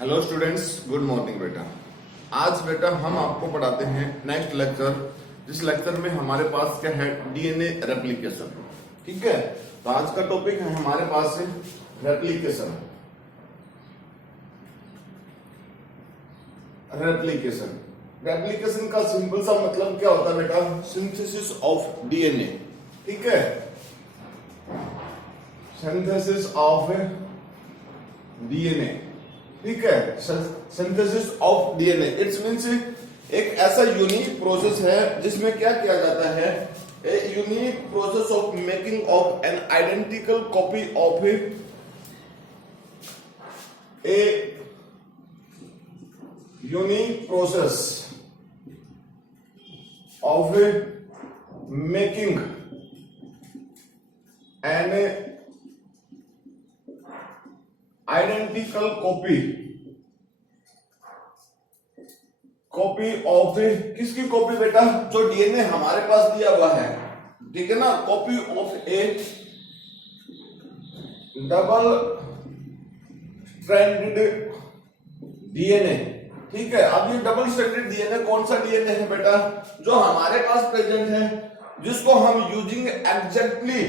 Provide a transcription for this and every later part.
Hello students, good morning बेटा। आज बेटा हम आपको पढ़ाते हैं नेक्स्ट लेक्चर, जिस लेक्चर में हमारे पास क्या है, डीएनए रेप्लिकेशन। ठीक है, तो आज का टॉपिक है हमारे पास रेप्लिकेशन। रेप्लिकेशन का सिंपल सा मतलब क्या होता है बेटा, सिंथेसिस ऑफ डीएनए। ठीक है, सिंथेसिस ऑफ डीएनए। ठीक है, synthesis of DNA it's means एक ऐसा यूनिक प्रोसेस है जिसमें क्या किया जाता है, a unique process of making of an identical copy of a unique process of making an identical copy of किसकी कॉपी बेटा, जो डीएनए हमारे पास दिया हुआ है। ठीक है ना, copy of A double stranded DNA. ठीक है, अब ये डबल स्ट्रैंडेड डीएनए कौन सा डीएनए है बेटा, जो हमारे पास प्रेजेंट है, जिसको हम यूजिंग एग्जैक्टली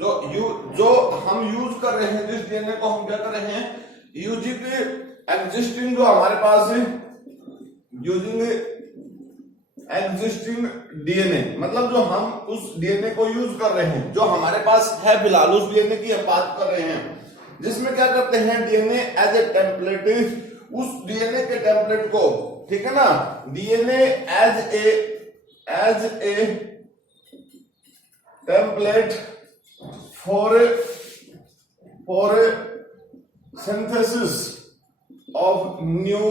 जो हम यूज कर रहे हैं, जिस डीएनए को हम क्या कर रहे हैं, यूजिंग एग्जिस्टिंग, जो हमारे पास है यूजिंग एग्जिस्टिंग डीएनए, मतलब जो हम उस डीएनए को यूज कर रहे हैं, जो हमारे पास है फिलहाल, उस डीएनए की हम बात कर रहे हैं, जिसमें क्या करते हैं, डीएनए एज ए टेम्पलेट, उस डीएनए के टेम्पलेट को, ठीक है ना, DNA as a template for synthesis of new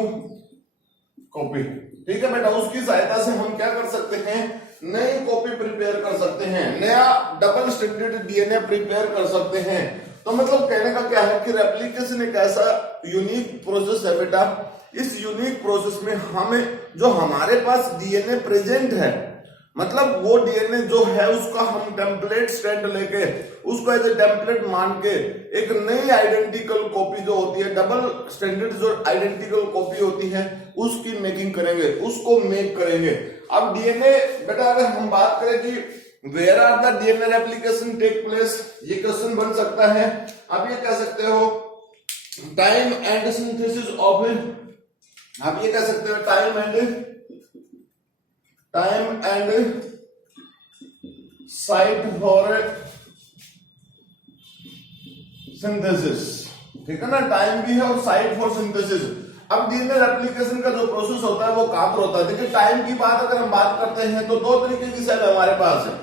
copy. ठीक है बेटा, उसकी सहायता से हम क्या कर सकते हैं, नई कॉपी प्रिपेयर कर सकते हैं, नया डबल स्ट्रैंडेड डीएनए प्रिपेयर कर सकते हैं। तो मतलब कहने का क्या है कि रेप्लिकेशन एक ऐसा यूनिक प्रोसेस है बेटा, इस यूनिक प्रोसेस में हमें जो हमारे पास डीएनए प्रेजेंट है, मतलब वो डीएनए जो है उसका हम टेम्पलेट स्ट्रैंड लेके उसको एज ए टेम्पलेट मान के एक नई आइडेंटिकल कॉपी जो होती है, डबल स्टैंडर्ड जो आइडेंटिकल कॉपी होती है, उसकी मेकिंग करेंगे, उसको मेक करेंगे। अब डीएनए बेटा अगर हम बात करें कि where are the DNA replication take place, ये क्वेश्चन बन सकता है। अब ये कह सकते हो टाइम एंड सिंथेसिस ऑफ, आप ये कह सकते हो time and site for synthesis. ठीक है ना, टाइम भी है और साइट फॉर सिंथेसिस। अब डीएनए रेप्लिकेशन का जो प्रोसेस होता है वो कहां पर होता है। देखिए, टाइम की बात अगर हम बात करते हैं तो दो तरीके की सेल हमारे पास है।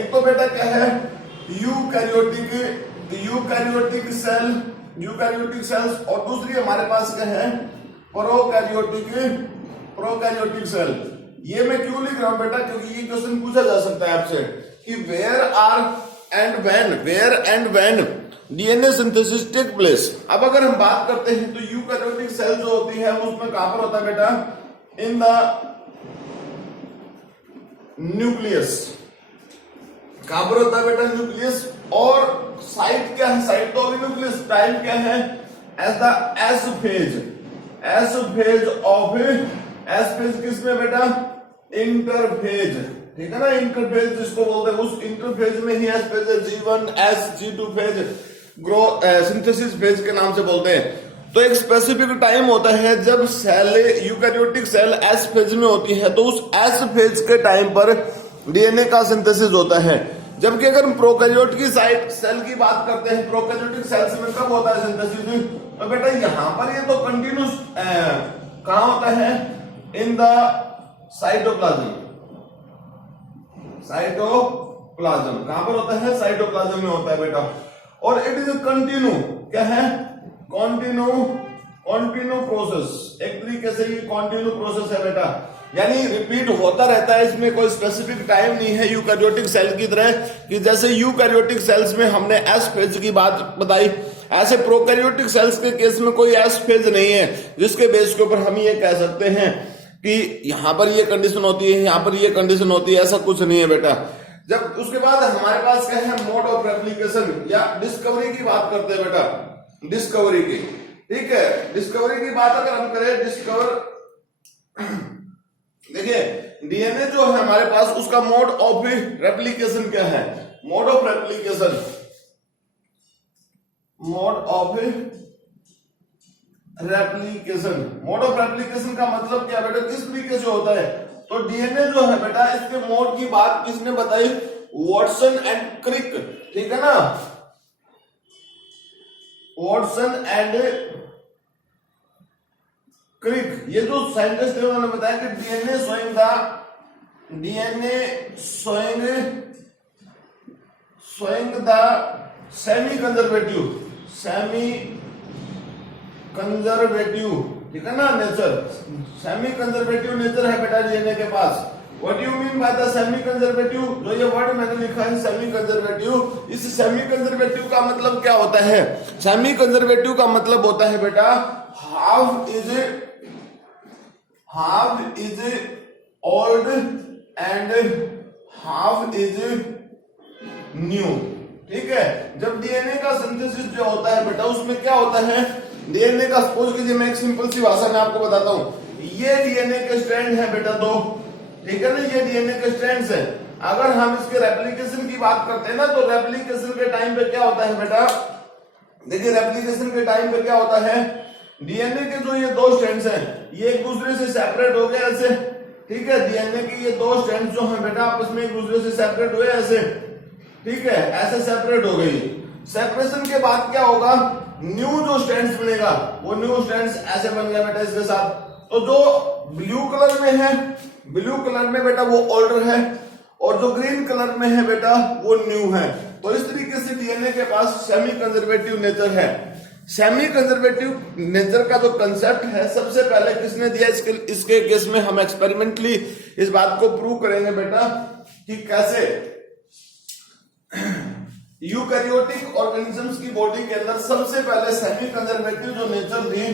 एक तो बेटा क्या है, यूकैरियोटिक सेल्स, और दूसरी हमारे पास क्या है, प्रोकैरियोटिक सेल। ये मैं क्यों लिख रहा हूं बेटा, क्योंकि ये क्वेश्चन पूछा जा सकता है आपसे कि where and when DNA synthesis take place. अब अगर हम बात करते हैं तो यूकैरियोटिक सेल जो होती है उसमें कहां पर होता है बेटा, इन द न्यूक्लियस। कहां पर होता है बेटा, न्यूक्लियस। और साइट क्या है, साइट तो न्यूक्लियस। टाइम क्या है, as the S phase of, S phase किसमें बेटा, इंटरफेज। ठीक है ना, इंटरफेज जिसको बोलते हैं, उस इंटरफेज में ही एस फेज है, G1 S G2 phase, synthesis phase के नाम से बोलते हैं। तो एक स्पेसिफिक टाइम होता है जब cell, eukaryotic cell S phase में होती है, तो उस एस फेज के टाइम पर डीएनए का सिंथेसिस होता है। जबकि अगर हम प्रोकैरियोट की साइट सेल की बात करते हैं, प्रोकैरियोटिक सेल्स में कब होता है सिंथेसिस, तो बेटा यहां पर ये तो कंटिन्यूस कहां होता है, इन द साइटोप्लाज्म। कहां पर होता है, साइटोप्लाज्म में होता है बेटा। और इट इज कंटिन्यू, क्या है, कंटिन्यू प्रोसेस। एक तरीके से ये कंटिन्यू प्रोसेस है बेटा, यानी रिपीट होता रहता है, इसमें कोई स्पेसिफिक टाइम नहीं है यूकैरियोटिक सेल की तरह, कि जैसे यूकैरियोटिक सेल्स में हमने एस फेज की बात बताई, ऐसे प्रोकैरियोटिक सेल्स के केस में कोई एस फेज नहीं है जिसके बेस के ऊपर हम ये कह सकते हैं कि यहां पर ये कंडीशन होती है, यहां पर ये कंडीशन होती है, ऐसा कुछ नहीं है बेटा। जब उसके बाद हमारे पास क्या है, मोड ऑफ रेप्लिकेशन या डिस्कवरी की बात करते हैं बेटा, डिस्कवरी की। ठीक है, डिस्कवरी की बात अगर हम करें, देखिए डीएनए जो है हमारे पास, उसका मोड ऑफ रेप्लिकेशन क्या है? Mode of replication, mode of replication, mode of replication का मतलब क्या बेटा, किस तरीके से होता है? तो डीएनए जो है बेटा, इसके मोड की बात किसने बताई? वॉटसन एंड क्रिक, ठीक है ना, वॉटसन एंड क्रिक, ये जो साइंटिस्ट है उन्होंने बताया कि DNA showing the semi conservative, ठीक है ना, नेचर, सेमी कंजर्वेटिव नेचर है बेटा डीएनए के पास। What do you mean by the semi conservative? जो ये वर्ड मैंने लिखा है सेमी कंजर्वेटिव, इस सेमी कंजर्वेटिव का मतलब क्या होता है? सेमी कंजर्वेटिव का मतलब होता है बेटा half is old and half is new, ठीक है। जब डीएनए का सिंथेसिस जो होता है बेटा, उसमें क्या होता है? डीएनए का, सपोज कीजिए मैं एक सिंपल सी भाषा में आपको बताता हूं, ये डीएनए के स्ट्रैंड है बेटा दो, ठीक है ना, ये डीएनए के स्ट्रैंड्स है। अगर हम इसके रेप्लिकेशन की बात करते हैं ना, तो रेप्लिकेशन के टाइम पे क्या होता है बेटा, देखिए रेप्लिकेशन के टाइम पे क्या होता है, डीएनए के जो ये दो स्ट्रैंड्स हैं, ये एक दूसरे से सेपरेट हो गए ऐसे, ठीक है, डीएनए के ये दो स्ट्रैंड्स जो हैं बेटा आपस में एक दूसरे से सेपरेट हुए ऐसे, ठीक है, ऐसे सेपरेट हो गई। सेपरेशन के बाद क्या होगा, न्यू जो स्ट्रैंड्स बनेगा, वो न्यू स्ट्रैंड्स ऐसे बन गया बेटा इसके साथ। तो जो ब्लू कलर में है, ब्लू कलर में बेटा वो ओल्डर है, और जो ग्रीन कलर में है बेटा वो न्यू है। तो इस तरीके से डीएनए के पास सेमी कंजर्वेटिव नेचर है। सेमी कंजर्वेटिव नेचर का जो कंसेप्ट है, सबसे पहले किसने दिया? इसके केस में हम एक्सपेरिमेंटली इस बात को प्रूव करेंगे बेटा कि कैसे यूकैरियोटिक ऑर्गेनिजम्स की बॉडी के अंदर सबसे पहले सेमी कंजर्वेटिव जो नेचर थी,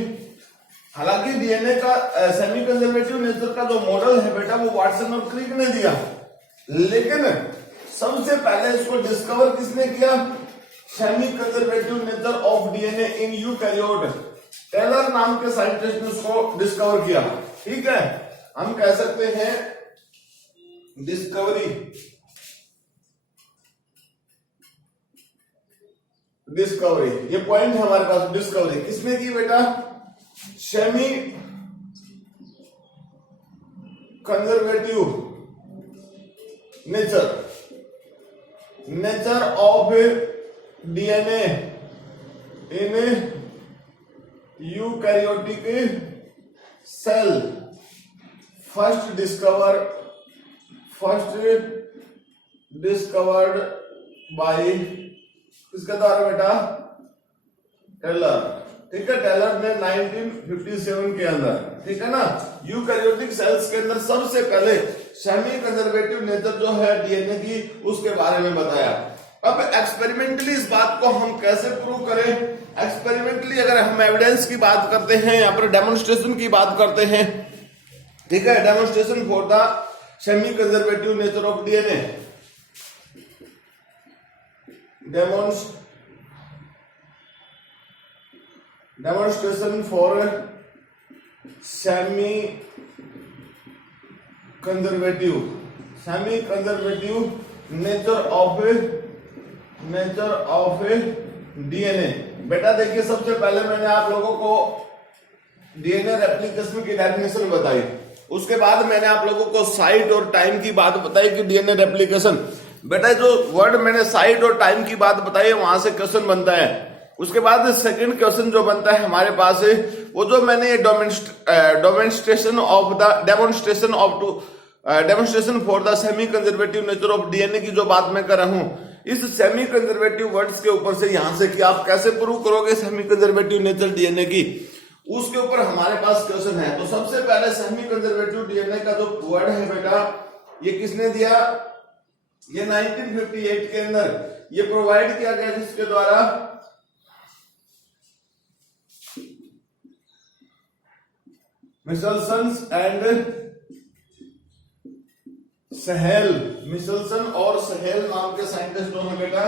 हालांकि डीएनए का सेमी कंजर्वेटिव नेचर का जो मॉडल है बेटा वो वाटसन और क्रिक ने दिया, लेकिन सबसे पहले इसको डिस्कवर किसने किया? Semi conservative nature of DNA in eukaryote, Taylor नाम के साइंटिस्ट ने उसको डिस्कवर किया, ठीक है। हम कह सकते हैं डिस्कवरी, ये पॉइंट है हमारे पास, डिस्कवरी किसने की बेटा? Semi conservative nature of DNA in eukaryotic cell first discovered by किसके द्वारा बेटा? टेलर, ठीक है, टेलर ने 1957 के अंदर, ठीक है ना। यूकैरियोटिक सेल्स के अंदर सबसे पहले सेमी कंजर्वेटिव नेचर जो है डीएनए की, उसके बारे में बताया। अब एक्सपेरिमेंटली इस बात को हम कैसे प्रूव करें? एक्सपेरिमेंटली अगर हम एविडेंस की बात करते हैं, यहाँ पर डेमोन्स्ट्रेशन की बात करते हैं, ठीक है, demonstration for the semi conservative nature of DNA, demonstration for semi conservative nature of DNA. बेटा देखिए, सबसे पहले मैंने आप लोगों को डीएनए रेप्लिकेशन की डेफिनेशन बताई, उसके बाद मैंने आप लोगों को साइट और टाइम की बात बताई कि डीएनए रेप्लिकेशन, बेटा जो वर्ड मैंने साइट और टाइम की बात बताई है, वहां से क्वेश्चन बनता है। उसके बाद सेकंड क्वेश्चन जो बनता है हमारे पास है, वो जो मैंने demonstration for the semi conservative nature of DNA की जो बात मैं कर रहा हूं, इस सेमी कंजर्वेटिव वर्ड्स के ऊपर से यहां से कि आप कैसे प्रूव करोगे सेमी कंजर्वेटिव नेचर डीएनए की, उसके ऊपर हमारे पास क्वेश्चन है। तो सबसे पहले सेमी कंजर्वेटिव डीएनए का जो वर्ड है बेटा, ये किसने दिया? ये 1958 के अंदर ये प्रोवाइड किया गया, जिसके द्वारा मिचेल्सन और सहेल नाम के साइंटिस्टों ने बेटा,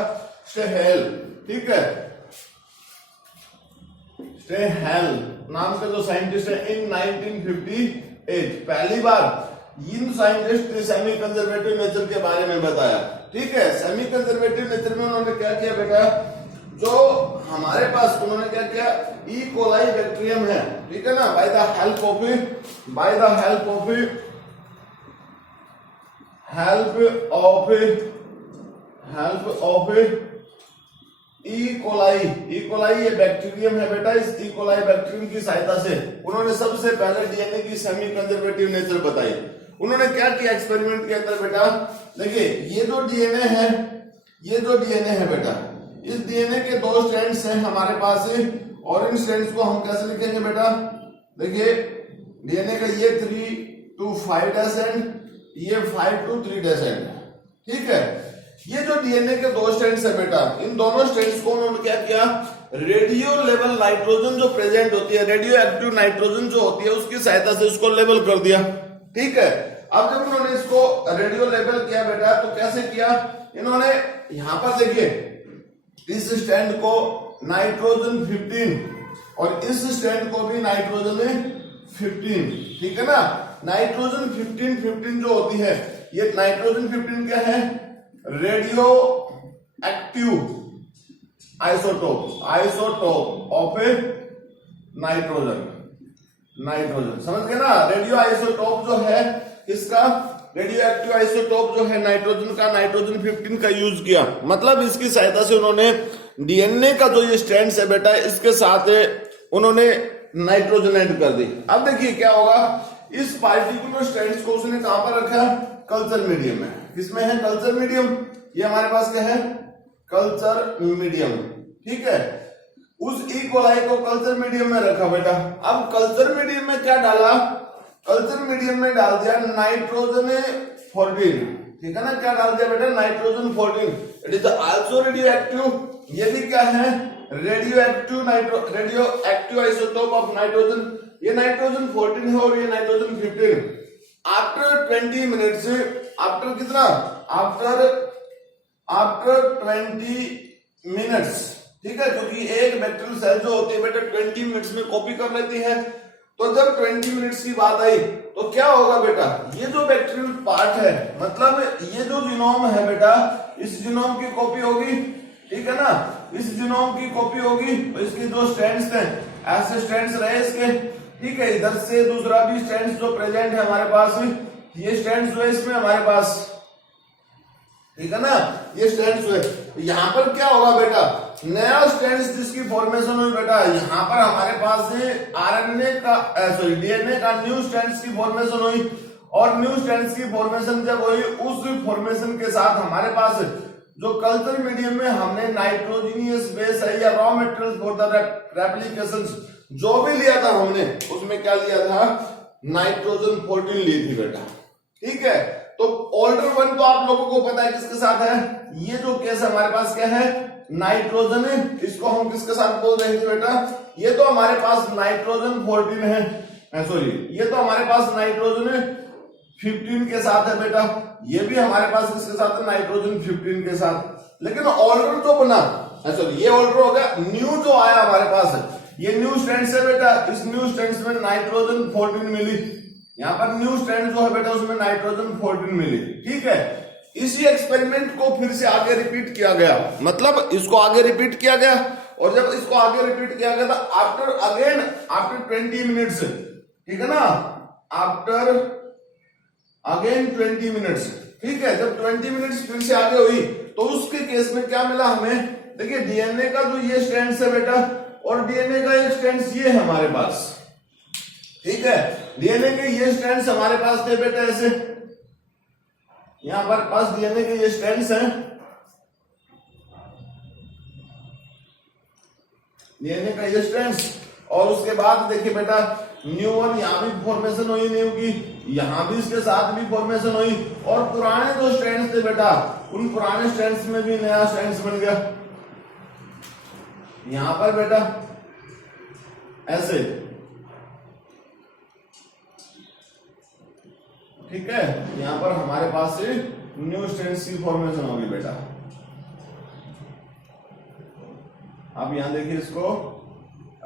सहेल, ठीक है, स्टेहेल नाम के जो साइंटिस्ट है इन 1958 पहली बार इन साइंटिस्ट ने सेमी कंजर्वेटिव नेचर के बारे में बताया। ठीक है, सेमी कंजर्वेटिव नेचर में उन्होंने क्या किया बेटा, जो हमारे पास उन्होंने क्या किया, ई कोलाई बैक्टीरियम है, ठीक है ना, by the help of E coli ये बैक्टीरियम है बेटा। इस ई कोलाई बैक्टीरियम की सहायता से उन्होंने सबसे पहले डीएनए की सेमी कंजर्वेटिव नेचर बताई। उन्होंने क्या किया एक्सपेरिमेंट के अंदर बेटा, देखिए ये जो डीएनए है बेटा, इस डीएनए के दो स्ट्रैंड्स हैं हमारे पास और इन स्ट्रैंड्स को हम कैसे लिखेंगे बेटा, देखिए डीएनए का ये 3 to 5' एंड ये 5 to 3' एंड। ठीक है, ये जो डीएनए के दो स्ट्रैंड्स है बेटा, इन दोनों स्ट्रैंड्स को उन्होंने क्या किया, रेडियो लेवल नाइट्रोजन जो प्रेजेंट होती है, रेडियो एक्टिव नाइट्रोजन जो होती है, उसकी सहायता से इसको लेवल कर दिया। ठीक है, अब जब उन्होंने इसको रेडियो लेवल किया बेटा, तो कैसे किया इन्होंने, यहां पर देखिए इस स्ट्रैंड को नाइट्रोजन 15 और इस स्ट्रैंड को भी नाइट्रोजन 15, ठीक है ना। नाइट्रोजन 15 जो होती है, ये नाइट्रोजन 15 क्या है, radio active isotope of A nitrogen समझ गए ना। रेडियो आइसोटोप जो है इसका, रेडियो एक्टिव आइसोटोप जो है नाइट्रोजन का, नाइट्रोजन 15 का यूज किया। मतलब इसकी सहायता से उन्होंने डीएनए का जो ये स्ट्रैंड्स है बेटा, इसके साथ उन्होंने नाइट्रोजन ऐड कर दी। अब देखिए क्या होगा, इस पार्टिकुलर स्ट्रैंड्स को उसने कहां पर रखा, कल्चर मीडियम में। किसमें है, कल्चर मीडियम। ये हमारे पास क्या है, कल्चर मीडियम। ठीक है, उस ई कोलाई को कल्चर मीडियम में रखा बेटा। अब कल्चर मीडियम में क्या डाला, कल्चर मीडियम में डाल दिया नाइट्रोजन 14। ठीक है ना, क्या डाल दिया बेटा, nitrogen 14। It is also radio active. ये भी क्या है, radio active isotope of nitrogen. ये नाइट्रोजन 14 है और ये नाइट्रोजन 15। आफ्टर 20 मिनट्स, आफ्टर कितना, आफ्टर 20 मिनट्स, ठीक है, क्योंकि एक बैक्टीरियल सेल जो होती है बेटा 20 मिनट्स में कॉपी कर लेती है। तो जब 20 मिनट्स की बात आई तो क्या होगा बेटा, ये जो बैक्टीरियल पार्ट है, मतलब ये जो जीनोम है बेटा, इस जीनोम की कॉपी होगी। ठीक है ना, इस जीनोम की कॉपी होगी। तो इसके जो स्ट्रैंड्स थे, ऐसे स्ट्रैंड्स रहे इसके। ठीक है, इधर से दूसरा भी स्ट्रैंड्स जो प्रेजेंट है हमारे पास, ये स्ट्रैंड्स जो है इसमें हमारे पास, ठीक है ना, ये स्ट्रैंड्स हुए। यहां पर क्या होगा बेटा, नया स्ट्रैंड्स जिसकी फॉर्मेशन हुई बेटा, यहां पर हमारे पास आरएनए का डीएनए का न्यू स्ट्रैंड्स की फॉर्मेशन हुई। और न्यू स्ट्रैंड्स की फॉर्मेशन जब हुई, उस फॉर्मेशन के साथ हमारे पास जो कल्चर मीडियम में हमने नाइट्रोजिनियस बेस है या raw material for the replication जो भी लिया था हमने, उसमें क्या लिया था, नाइट्रोजन 14 ली थी बेटा। ठीक है, तो ऑर्डर 1 तो आप लोगों को पता है किसके साथ है, ये जो केस हमारे पास क्या है, नाइट्रोजन है। इसको हम किसके साथ बोल रहे थे बेटा, ये तो हमारे पास नाइट्रोजन 14 है, सॉरी ये तो हमारे पास नाइट्रोजन 15 के साथ है बेटा। ये भी हमारे पास किसके साथ है, नाइट्रोजन 15 के साथ। लेकिन ऑर्डर जो बना, सॉरी ये ऑर्डर हो गया, न्यू जो आया हमारे पास, ये न्यू स्ट्रैंड्स है बेटा। इस न्यू स्ट्रैंड्स में नाइट्रोजन 14 मिली। यहां पर न्यू स्ट्रैंड जो है बेटा, उसमें नाइट्रोजन 14 मिली। ठीक है, इसी एक्सपेरिमेंट को फिर से आगे रिपीट किया गया, मतलब इसको आगे रिपीट किया गया। और जब इसको आगे रिपीट किया गया तो आफ्टर 20 मिनट्स, ठीक है ना, आफ्टर अगेन 20 मिनट्स। ठीक है, जब 20 मिनट्स फिर से आगे हुई तो उसके केस में क्या मिला हमें, देखिए डीएनए का जो ये स्ट्रैंड्स है बेटा, और डीएनए का एक स्ट्रैंड्स ये है हमारे पास। ठीक है, डीएनए के ये स्ट्रैंड्स हमारे पास थे बेटा, ऐसे यहां पर पास डीएनए के ये स्ट्रैंड्स हैं, डीएनए का ये स्ट्रैंड्स। और उसके बाद देखिए बेटा, न्यू वन यहां भी फॉर्मेशन हुई न्यू की, यहां भी इसके साथ भी फॉर्मेशन हुई। और पुराने जो स्ट्रैंड्स थे बेटा, उन पुराने स्ट्रैंड्स में भी नया स्ट्रैंड्स बन गया यहां पर बेटा, ऐसे। ठीक है, यहां पर हमारे पास से न्यू स्ट्रैंड्स की फॉर्मेशन होगी बेटा। अब यहां देखिए इसको,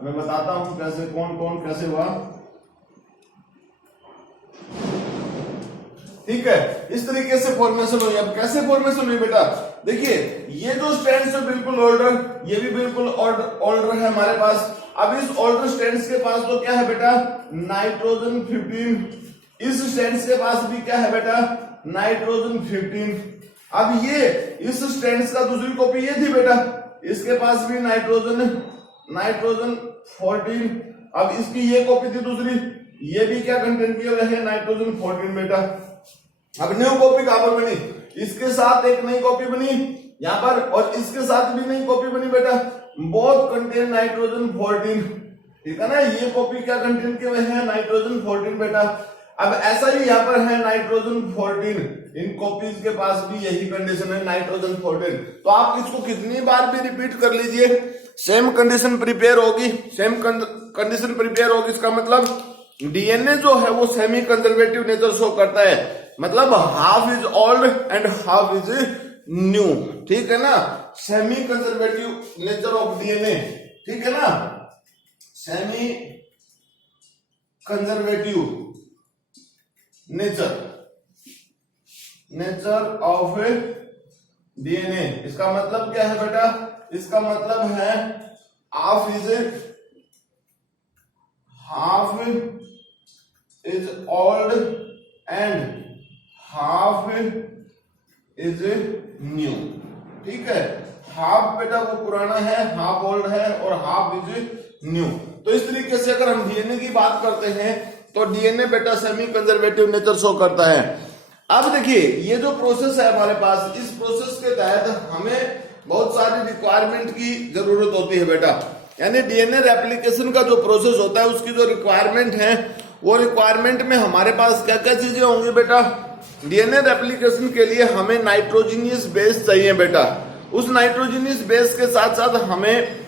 मैं बताता हूं कैसे, कौन कौन कैसे हुआ। ठीक है, इस तरीके से फॉर्मेशन हुई। अब कैसे फॉर्मेशन हुई बेटा, देखिए ये जो स्ट्रैंड्स है बिल्कुल ओल्डर, ये भी बिल्कुल ओल्डर है हमारे पास। अब इस ओल्डर स्ट्रैंड्स के पास तो क्या है बेटा, नाइट्रोजन 15। इस स्ट्रैंड्स के पास भी क्या है बेटा, नाइट्रोजन 15। अब ये इस स्ट्रैंड्स का दूसरी कॉपी ये थी बेटा, इसके पास भी नाइट्रोजन 14। अब इसकी ये कॉपी थी दूसरी, ये भी क्या कंटेन किया हुआ है, नाइट्रोजन 14 बेटा। अब न्यू कॉपी कहां पर बनी, इसके साथ एक नई कॉपी बनी यहां पर, और इसके साथ भी नई कॉपी बनी बेटा, बोथ कंटेन नाइट्रोजन 14। ठीक है ना, ये कॉपी क्या कंटेन किए हुए हैं, नाइट्रोजन 14 बेटा। अब ऐसा ही यहां पर है नाइट्रोजन 14, इन कॉपीज के पास भी यही कंडीशन है, नाइट्रोजन 14। तो आप इसको कितनी बार भी रिपीट कर लीजिए, सेम कंडीशन प्रिपेयर होगी, सेम कंडीशन प्रिपेयर होगी। इसका मतलब डीएनए जो है वो सेमी कंजर्वेटिव नेचर शो करता है, मतलब half is old and half is new. ठीक है ना, semi conservative nature of DNA, ठीक है ना, semi conservative nature of DNA. इसका मतलब क्या है बेटा, इसका मतलब है half is old and half is new. ठीक है, हाफ बेटा वो पुराना है, हाफ ओल्ड है, और हाफ इज न्यू। तो इस तरीके से अगर हम डीएनए की बात करते हैं तो डीएनए बेटा सेमी कंजर्वेटिव नेचर शो करता है। अब देखिए ये जो प्रोसेस है हमारे पास, इस प्रोसेस के तहत हमें बहुत सारी रिक्वायरमेंट की जरूरत होती है बेटा। यानी डीएनए रेप्लिकेशन का जो प्रोसेस होता है उसकी जो रिक्वायरमेंट है, वो रिक्वायरमेंट में हमारे पास क्या क्या चीजें होंगी बेटा। डीएनए रेप्लिकेशन के लिए हमें नाइट्रोजनियस बेस चाहिए बेटा, उस नाइट्रोजनियस बेस के साथ साथ हमें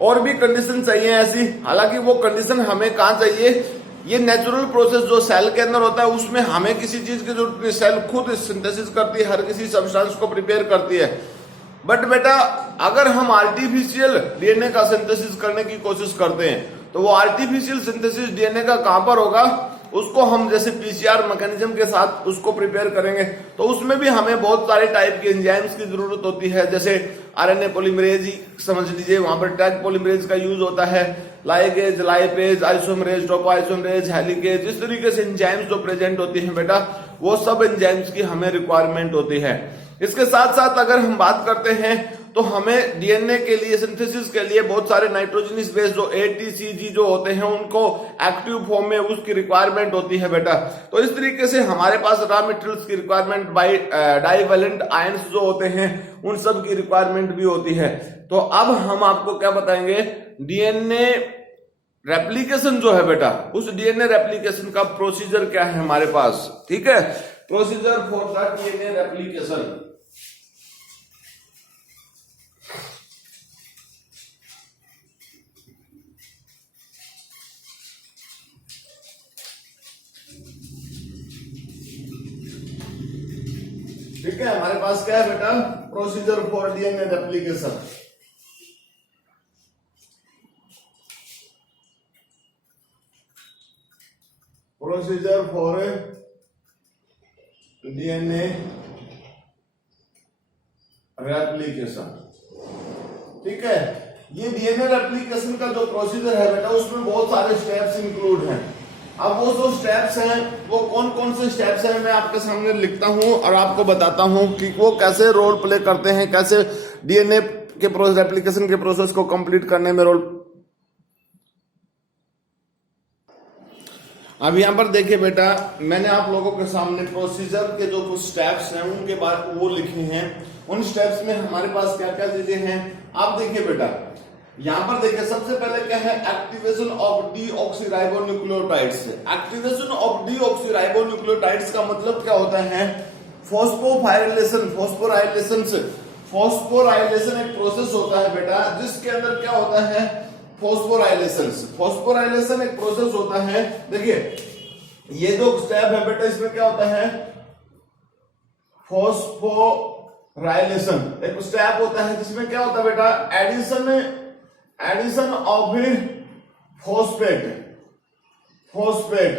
और भी कंडीशन चाहिए ऐसी। हालांकि वो कंडीशन हमें कहाँ चाहिए, ये नेचुरल प्रोसेस जो सेल के अंदर होता है उसमें हमें किसी चीज की जरूरत नहीं, सेल खुद सिंथेसिस करती है, हर किसी सब्सटेंस को प्रिपेयर करती है। बट बेटा अगर हम आर्टिफिशियल डीएनए का सिंथेसिस करने की कोशिश करते हैं तो वो आर्टिफिशियल सिंथेसिस डीएनए का कहां पर होगा, उसको हम जैसे पीसीआर मैकेनिज्म के साथ उसको प्रिपेयर करेंगे तो उसमें भी हमें बहुत सारे टाइप के एंजाइम्स की जरूरत होती है। जैसे आरएनए पॉलीमरेज ही समझ लीजिए, वहां पर टैग पॉलीमरेज का यूज होता है, ligase, lipase, isomerase, topoisomerase, helicase, इस तरीके से एंजाइम्स जो प्रेजेंट होती हैं बेटा, वो सब एंजाइम्स की हमें रिक्वायरमेंट होती है। इसके साथ साथ अगर हम बात करते हैं तो हमें डीएनए के लिए सिंथेसिस के लिए बहुत सारे नाइट्रोजनस बेस जो एटीसीजी जो होते हैं उनको एक्टिव फॉर्म में उसकी रिक्वायरमेंट होती है बेटा। तो इस तरीके से हमारे पास रॉ मटेरियल्स की रिक्वायरमेंट बाय डाइवेलेंट आयंस जो होते हैं उन सब की रिक्वायरमेंट भी होती है। तो अब हम आपको क्या बताएंगे, डीएनए रेप्लिकेशन जो है बेटा, उस डीएनए रेप्लिकेशन का प्रोसीजर क्या है हमारे पास। ठीक है, procedure for the DNA replication. ठीक है, हमारे पास क्या है बेटा, procedure for DNA replication. Procedure for DNA replication. ठीक है, ये डीएनए रेप्लिकेशन का जो प्रोसीजर है बेटा उसमें बहुत सारे स्टेप्स इंक्लूड हैं। अब वो जो स्टेप्स हैं वो कौन कौन से स्टेप्स हैं मैं आपके सामने लिखता हूं और आपको बताता हूं कि वो कैसे रोल प्ले करते हैं, कैसे डीएनए के प्रोसेस रेप्लिकेशन के प्रोसेस को कंप्लीट करने में रोल। अब यहां पर देखिए बेटा, मैंने आप लोगों के सामने प्रोसीजर के जो कुछ स्टेप्स हैं उनके बाद वो लिखे हैं। उन स्टेप्स में हमारे पास क्या क्या चीजें हैं आप देखिए बेटा। यहां पर देखिए सबसे पहले क्या है, activation of deoxyribonucleotides. Activation of deoxyribonucleotides का मतलब क्या होता है, फॉस्फोफाइलेशन। फॉस्फोराइलेशन एक प्रोसेस होता है बेटा जिसके अंदर क्या होता है, फॉस्फोराइलेशन एक प्रोसेस होता है। देखिए ये जो स्टेप है बेटा इसमें क्या होता है, फॉस्फोराइलेशन एक स्टेप होता है जिसमें क्या होता है बेटा, addition phosphate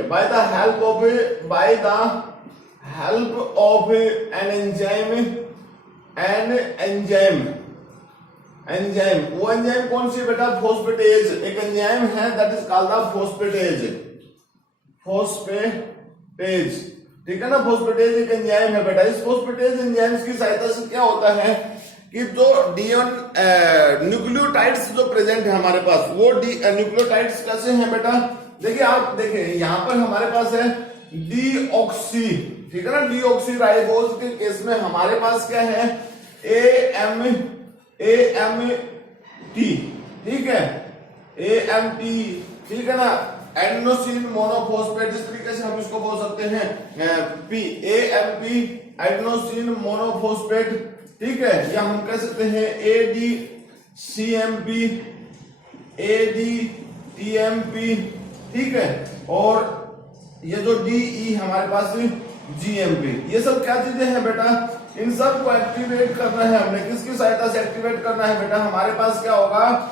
by the help of an enzyme वो एंजाइम कौन सी बेटा? फोस्फेटेज। एक एंजाइम है that is called the phosphatase. ठीक है ना, फोस्फेटेज एक एंजाइम है बेटा। इस फोस्फेटेज एंजाइम्स की सहायता से क्या होता है कि जो न्यूक्लियोटाइड्स जो प्रेजेंट है हमारे पास, वो न्यूक्लियोटाइड्स कैसे हैं बेटा? देखिए आप देखिए यहां पर हमारे पास है डीऑक्सी, ठीक है ना, डीऑक्सी राइबोज के केस में हमारे पास क्या है? AMT, ठीक है, AMT, ठीक है ना, एडेनोसिन मोनोफॉस्फेट, जिस तरीके से हम इसको बोल सकते हैं AMP, एडेनोसिन मोनोफॉस्फेट, ठीक है, या हम कह सकते हैं ADCMP, ADTMP, ठीक है, और ये जो DE हमारे पास GMP, ये सब क्या चीजें हैं बेटा? इन सब को एक्टिवेट करना है हमने। किसकी सहायता से एक्टिवेट करना है बेटा? हमारे पास क्या होगा?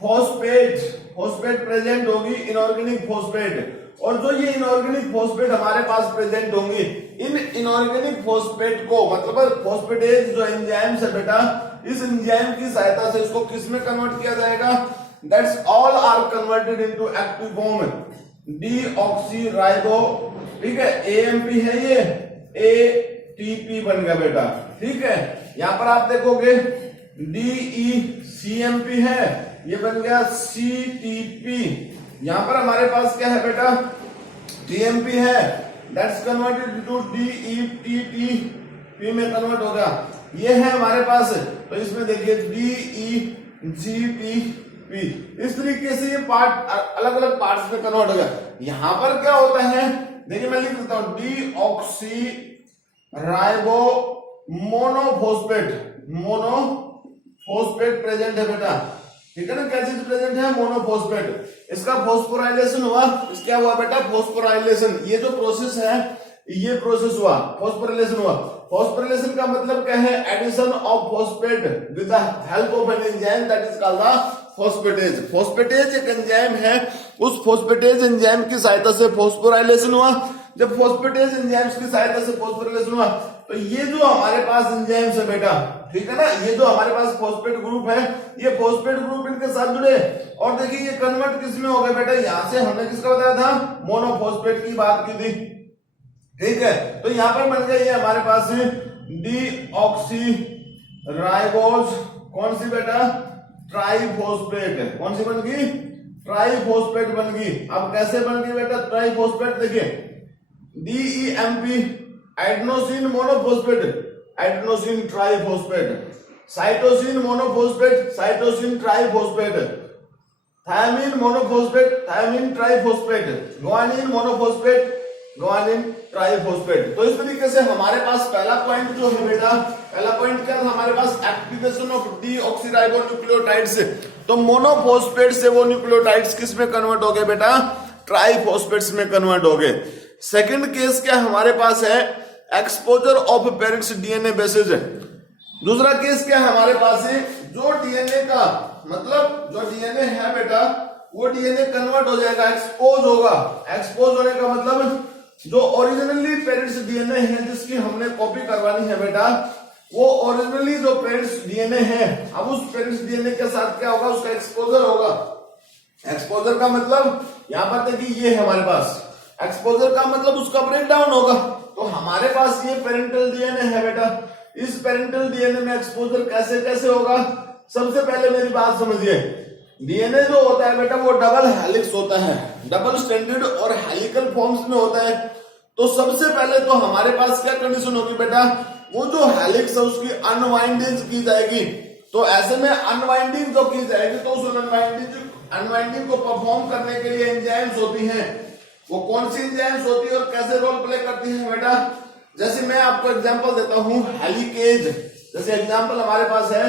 फॉस्फेट प्रेजेंट होगी, इनऑर्गेनिक फॉस्फेट। और जो ये इनऑर्गेनिक फॉस्फेट हमारे पास प्रेजेंट होंगी, इन इनऑर्गेनिक फॉस्फेट को मतलब फॉस्फेटेज जो एंजाइम्स है बेटा, इस एंजाइम की सहायता से इसको किस में कन्वर्ट किया जाएगा? That's all are converted into active form deoxyribo, ठीक है, AMP है ये, ATP बन गया बेटा, ठीक है। यहां पर आप देखोगे DECMP है, ये बन गया CTP। यहां पर हमारे पास क्या है बेटा? TMP है, दैट्स कन्वर्टेड टू DETP में कन्वर्ट होगा। ये है हमारे पास, तो इसमें देखिए DEGTP, इस तरीके से ये पार्ट अलग अलग पार्ट्स में कन्वर्ट होगा। यहां पर क्या होता है? देखिए मैं लिख देता हूं डीऑक्सीराइबो मोनोफॉस्फेट प्रेजेंट है बेटा, ठीक है ना। क्या चीज प्रेजेंट है? मोनोफॉस्फेट। इसका फॉस्फोराइलेशन हुआ, क्या हुआ बेटा? फॉस्फोराइलेशन। ये जो प्रोसेस है, ये प्रोसेस हुआ, फॉस्फोराइलेशन हुआ। फॉस्फोराइलेशन का मतलब क्या है? Addition of phosphate with the help of an enzyme that is called the phosphatase. Phosphatase एक एंजाइम है, उस फॉस्फेटेज एंजाइम की सहायता से फॉस्फोराइलेशन हुआ। जब फॉस्फेटेज एंजाइम्स की सहायता से फॉस्फोराइलेशन हुआ, तो ये जो हमारे पास एंजाइम्स है बेटा, ठीक है ना, ये जो हमारे पास फॉस्फेट ग्रुप है, ये फॉस्फेट ग्रुप इनके साथ जुड़े, और देखिए ये कन्वर्ट किस में हो गया बेटा? यहां से हमने किसका बताया था? मोनोफॉस्फेट की बात की थी, ठीक है। तो यहां पर बन गया ये हमारे पास डीऑक्सीराइबोज, कौन सी बेटा? ट्राइफॉस्फेट। कौन सी बन गई? ट्राइफॉस्फेट बन गई। अब कैसे बन गई बेटा ट्राइफॉस्फेट? देखिए DEMP, adenosine monophosphate, adenosine triphosphate, cytosine monophosphate, cytosine triphosphate, thymine monophosphate, thymine triphosphate, guanine monophosphate, guanine triphosphate. तो इस तरीके से हमारे पास पहला पॉइंट जो है बेटा, पहला पॉइंट क्या था हमारे पास? Activation of deoxyribonucleotides. तो मोनोफॉस्फेट से वो न्यूक्लियोटाइड्स किस में कन्वर्ट हो गए बेटा? ट्राइफॉस्फेट्स में कन्वर्ट हो गए। सेकंड केस क्या हमारे पास है? Exposure of parents DNA bases. दूसरा केस क्या हमारे पास है? जो डीएनए का मतलब जो डीएनए है बेटा, वो डीएनए कन्वर्ट हो जाएगा, एक्सपोज होगा। एक्सपोज होने का मतलब जो ओरिजिनली पेरेंट्स डीएनए है जिसकी हमने कॉपी करवानी है बेटा, वो ओरिजिनली जो पेरेंट्स डीएनए है, अब उस पेरेंट्स डीएनए के साथ क्या होगा? उसका एक्सपोजर होगा। एक्सपोजर का मतलब यहां पर देखिए ये है हमारे पास, एक्सपोजर का मतलब उसका ब्रेक डाउन होगा। तो हमारे पास ये पेरेंटल डीएनए है बेटा, इस पेरेंटल डीएनए में एक्सपोजर कैसे कैसे होगा? सबसे पहले मेरी बात समझिए, डीएनए जो होता है बेटा वो डबल हेलिक्स होता है, डबल स्ट्रैंडेड और हेलिकल फॉर्म्स में होता है। तो सबसे पहले तो हमारे पास क्या कंडीशन होगी बेटा? वो जो हेलिक्स है उसकी अनवाइंडिंग की जाएगी। तो ऐसे में अनवाइंडिंग जो की जाएगी, तो उस अनवाइंडिंग को परफॉर्म करने के लिए एंजाइम्स होती हैं। वो कौन सी एंजाइम्स होती है और कैसे रोल प्ले करती है बेटा? जैसे मैं आपको एग्जांपल देता हूं, हेलिकेज। जैसे एग्जांपल हमारे पास है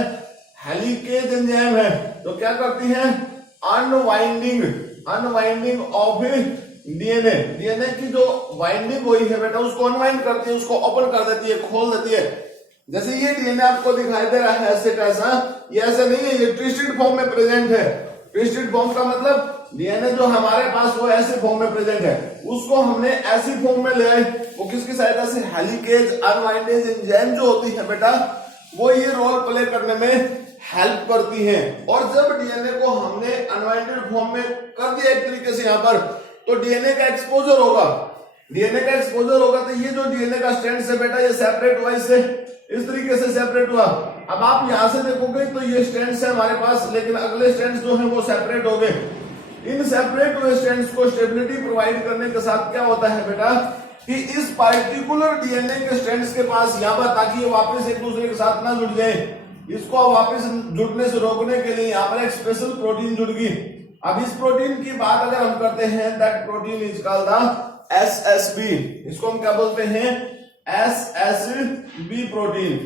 हेलिकेज एंजाइम है, तो क्या करती है? Unwinding of DNA. डीएनए की जो वाइंडिंग हुई है बेटा, उसको अनवाइंड करती है, उसको ओपन कर देती है, खोल देती है। जैसे ये डीएनए आपको दिखाई दे रहा है ऐसे कैसा, ये ऐसा नहीं है, ये ट्विस्टेड फॉर्म में प्रेजेंट है। ट्विस्टेड फॉर्म का मतलब डीएनए जो हमारे पास वो ऐसे फॉर्म में प्रेजेंट है, उसको हमने ऐसी फॉर्म में ले आए, वो किसकी सहायता से, हेलिकेज अनवाइंडेज एंजाइम जो होती है बेटा, वो ये रोल प्ले करने में हेल्प करती है। और जब डीएनए को हमने अनवाइंडेड फॉर्म में कर दिया एक तरीके से यहां पर, तो डीएनए का एक्सपोजर होगा, डीएनए का एक्सपोजर होगा, तो ये जो डीएनए का स्ट्रैंड है बेटा, ये सेपरेट हुआ, इससे इस तरीके से सेपरेट हुआ। अब आप यहां से देखोगे तो ये स्ट्रैंड्स है हमारे पास, लेकिन अगले स्ट्रैंड्स जो है वो सेपरेट हो गए। इन सेपरेट हुए स्ट्रैंड्स को स्टेबिलिटी प्रोवाइड करने के साथ क्या होता है बेटा, कि इस पार्टिकुलर डीएनए के स्ट्रैंड्स के पास यहां पर, ताकि ये वापस एक दूसरे के साथ ना जुड़ जाए, इसको वापस जुड़ने से रोकने के लिए यहां पर एक स्पेशल प्रोटीन जुड़ गई। अब इस प्रोटीन की बात अगर हम करते हैं, that protein is called the SSB, इसको हम क्या बोलते हैं, एसएसबी प्रोटीन,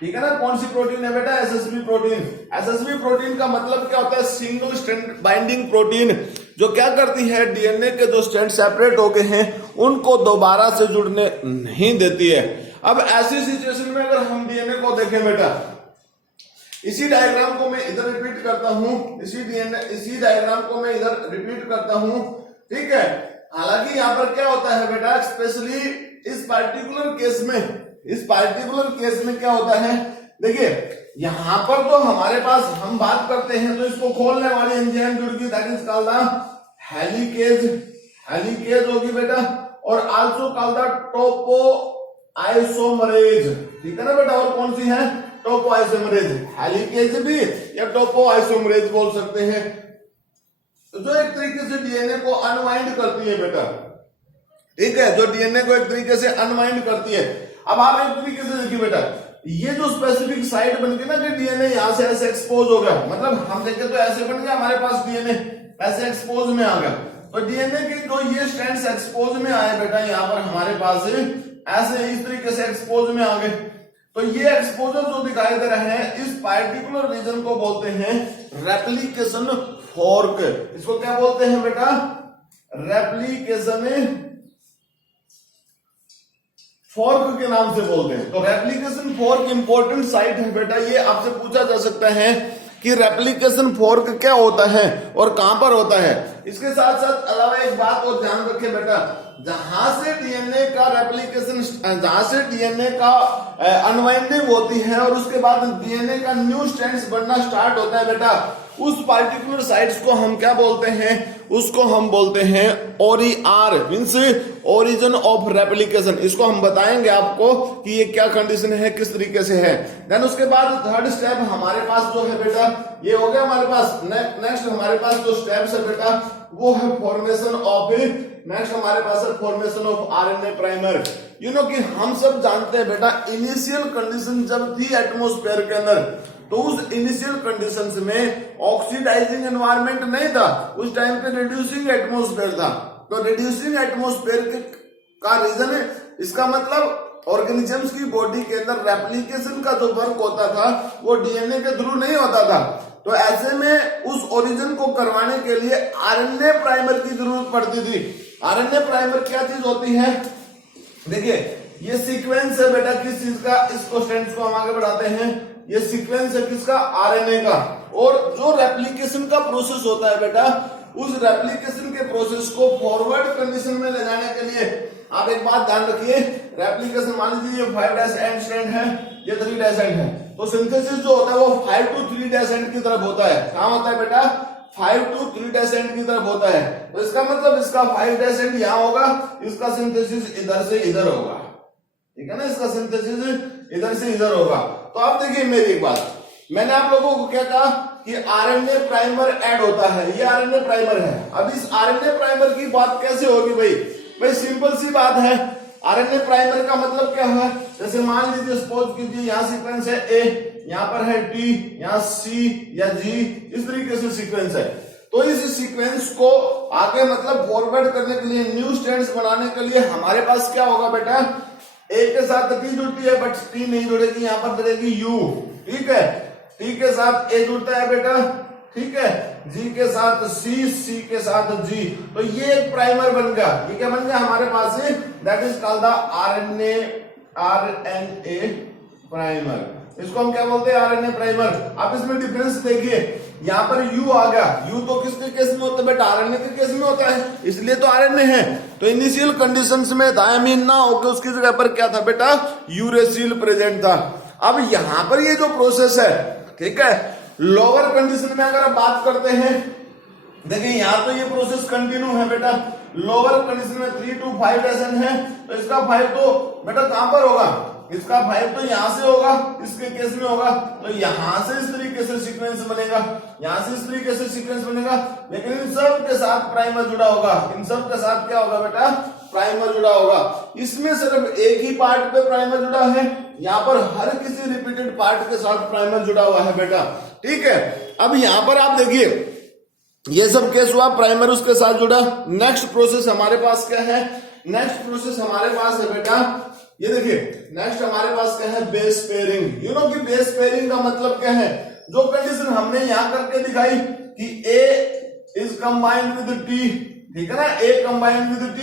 ठीक है ना। कौन सी प्रोटीन है बेटा, एसएसबी प्रोटीन। एसएसबी प्रोटीन का मतलब क्या होता है, सिंगल स्ट्रैंड बाइंडिंग प्रोटीन, जो क्या करती है, डीएनए के जो स्ट्रैंड सेपरेट हो गए हैं उनको दोबारा से जुड़ने नहीं देती है। अब ऐसी सिचुएशन में अगर हम डीएनए को देखें बेटा, इसी डायग्राम को मैं इधर रिपीट करता हूं, इसी डायग्राम को मैं इधर रिपीट करता हूं, ठीक है। हालांकि यहां पर क्या होता है बेटा, स्पेशली इस पार्टिकुलर केस में क्या होता है, देखिए यहां पर तो हमारे पास हम बात करते हैं तो इसको खोलने वाली एंजाइम जुड़ गई, that is called the helicase होगी बेटा, और also called the Toppo isomerase, ठीक है ना बेटा। और कौन सी है, टोपो आइसोमरेज, हेलिकेज भी या टोपो आइसोमरेज बोल सकते हैं, जो एक तरीके से डीएनए को अनवाइंड करती है बेटा, ठीक है, जो डीएनए को एक तरीके से अनवाइंड करती है। अब आप एक तरीके से देखिए बेटा, ये जो स्पेसिफिक साइट बन गई ना कि डीएनए यहां से ऐसे एक्सपोज हो गया, मतलब हम देखें तो ऐसे बन गया हमारे पास डीएनए ऐसे एक्सपोज में आ गया, तो डीएनए के जो ये स्ट्रैंड्स एक्सपोज में आए बेटा, यहां पर हमारे पास ऐसे इस तरीके से एक्सपोज में आ गए, तो ये एक्सपोजर जो दिखाई दे रहे हैं, इस पार्टिकुलर रीजन को बोलते हैं रेप्लिकेशन फॉर्क। इसको क्या बोलते हैं बेटा, रेप्लिकेशन फॉर्क के नाम से बोलते हैं। तो रेप्लिकेशन फॉर्क इंपॉर्टेंट साइट है बेटा, ये आपसे पूछा जा सकता है कि रेप्लिकेशन फॉर्क क्या होता है और कहां पर होता है। इसके साथ साथ अलावा एक बात और ध्यान रखें बेटा, जहां से डीएनए का रेप्लिकेशन, जहां से डीएनए का अनवाइंडिंग होती है और उसके बाद डीएनए का न्यू स्ट्रैंड्स बनना स्टार्ट होता है बेटा, उस पार्टिकुलर साइट्स को हम क्या बोलते हैं, उसको हम बोलते हैं ओरिआर, मींस ओरिजिन ऑफ रेप्लिकेशन। इसको हम बताएंगे आपको कि ये क्या कंडीशन है, किस तरीके से है। देन उसके बाद थर्ड स्टेप हमारे पास जो है बेटा, ये हो गया हमारे पास। नेक्स्ट हमारे पास जो स्टेप्स है बेटा, वो है फॉर्मेशन ऑफ, नेक्स्ट हमारे पास है formation of RNA primer. You know कि हम सब जानते हैं बेटा, इनिशियल कंडीशन जब थी एटमॉस्फेयर के अंदर, तो उस इनिशियल कंडीशंस में ऑक्सीडाइजिंग एनवायरनमेंट नहीं था, उस टाइम पे रिड्यूसिंग एटमॉस्फेयर था। तो रिड्यूसिंग एटमॉस्फेयर का रीजन है, इसका मतलब ऑर्गेनिजम्स की बॉडी के अंदर रेप्लिकेशन का जो वर्क होता था वो डीएनए के थ्रू नहीं होता था। तो ऐसे में उस ओरिजिन को करवाने के लिए आरएनए प्राइमर की जरूरत पड़ती थी। आरएनए प्राइमर क्या चीज होती है, देखिए ये सीक्वेंस है बेटा किस चीज का, इसको स्ट्रैंड्स को हम आगे बढ़ाते हैं, ये सीक्वेंस है किसका, आरएनए का। और जो रेप्लिकेशन का प्रोसेस होता है बेटा, उस रेप्लिकेशन के प्रोसेस को फॉरवर्ड कंडीशन में ले जाने के लिए आप एक बात ध्यान रखिए, रेप्लिकेशन मान लीजिए ये 5' एंड स्ट्रैंड है, ये 3' एंड है, तो सिंथेसिस जो होता है वो 5 to 3' एंड की तरफ होता है। कहां होता है बेटा, 5 to 3' एंड की तरफ होता है। तो इसका मतलब इसका 5' एंड यहां होगा, इसका सिंथेसिस इधर से इधर होगा, ठीक है ना, इसका सिंथेसिस इधर से इधर होगा। तो आप देखिए मेरी एक बात, मैंने आप लोगों को क्या कहा कि आरएनए प्राइमर ऐड होता है, ये आरएनए प्राइमर है। अब इस आरएनए प्राइमर की बात कैसे होगी भाई सिंपल सी बात है। आरएनए प्राइमर का मतलब क्या है, जैसे मान लीजिए सपोज कीजिए यहाँ सीक्वेंस है ए, यहाँ पर है टी, यहाँ सी या जी, इस तरीके से सीक्वेंस है। तो इस सीक्वेंस को आगे मतलब फॉरवर्ड करने के लिए, न्यू स्ट्रैंड्स बनाने के लिए हमारे पास क्या होगा बेटा, ए के साथ टी जुड़ती है बट टी नहीं जुड़ेगी, यहां पर जुड़ेगी यू, ठीक है। टी के साथ ए जुड़ता है बेटा, ठीक है, जी के साथ सी, सी के साथ जी, तो ये एक प्राइमर बन गया। ये क्या बन गया हमारे पास, that is called the RNA primer. इसको हम क्या बोलते हैं, आरएनए प्राइमर। आप इसमें डिफरेंस देखिए, यहाँ पर यू आ गया, यू तो किसके केस में होता है बेटा, आरएनए के केस में होता है, इसलिए तो आरएनए है। तो इनिशियल कंडीशंस में थायमीन ना होकर उसकी जगह पर क्या था बेटा, यूरेसिल प्रेजेंट था। अब यहां पर ये जो प्रोसेस है, ठीक है, लोअर कंडीशन में अगर आप बात करते हैं, देखिए यहां तो ये प्रोसेस कंटिन्यू है बेटा, लोअर कंडीशन में 3 to 5 डेसन है, तो इसका 5 तो बेटा कहां पर होगा, इसका 5 तो यहां से होगा, इसके केस में होगा, तो यहां से इस तरीके से सीक्वेंस बनेगा, यहां से इस तरीके से सीक्वेंस बनेगा, लेकिन इन सब के साथ प्राइमर जुड़ा होगा, इन सब के साथ क्या होगा बेटा, प्राइमर जुड़ा होगा। इसमें सिर्फ एक ही पार्ट पे प्राइमर जुड़ा है, यहां पर हर किसी रिपीटेड पार्ट के साथ प्राइमर जुड़ा हुआ है बेटा, ठीक है। अब यहां पर आप देखिए ये सब केस हुआ, प्राइमर उसके साथ जुड़ा। नेक्स्ट प्रोसेस हमारे पास क्या है, नेक्स्ट प्रोसेस हमारे पास है बेटा, ये देखिए नेक्स्ट हमारे पास क्या है, बेस पेयरिंग। यू नो कि बेस पेयरिंग का मतलब क्या है, जो कंडीशन हमने यहां करके दिखाई कि A is combined with T, ठीक है ना, A कंबाइंड विद T,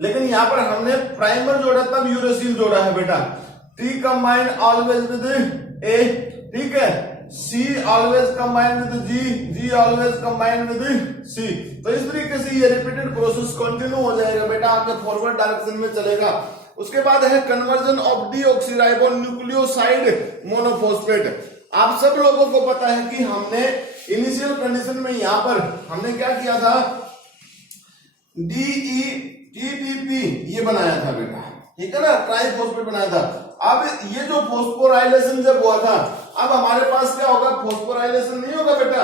लेकिन यहां पर हमने प्राइमर जोड़ा तब यूरेसिल जोड़ा है बेटा। T combined always with A, ठीक है, C always combined with G, G always combined with C। तो इस तरीके से ये रिपीटेड प्रोसेस कंटिन्यू हो जाएगा बेटा, आपके फॉरवर्ड डायरेक्शन में चलेगा। उसके बाद है conversion of deoxyribo nucleoside monophosphate. आप सब लोगों को पता है कि हमने इनिशियल कंडीशन में यहां पर हमने क्या किया था, DETTP ये बनाया था बेटा, ठीक है ना, ट्राइफॉस्फेट बनाया था। अब ये जो फॉस्फोराइलेशन जब हुआ था, अब हमारे पास क्या होगा, फॉस्फोराइलेशन नहीं होगा बेटा,